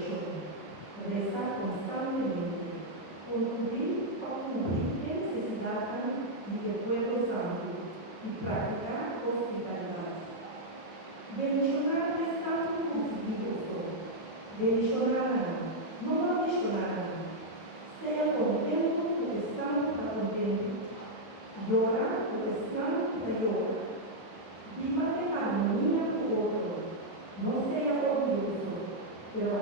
shopping. Rezar constantemente, concluir qué necesidad del pueblo santo y practicar hospitalidad. Delicionar es tanto positivo, delicionar, no delicionar. Sea contento por estar contento, llorar por estar llorar. Viva en armonía con otro, no sea orgulloso, pero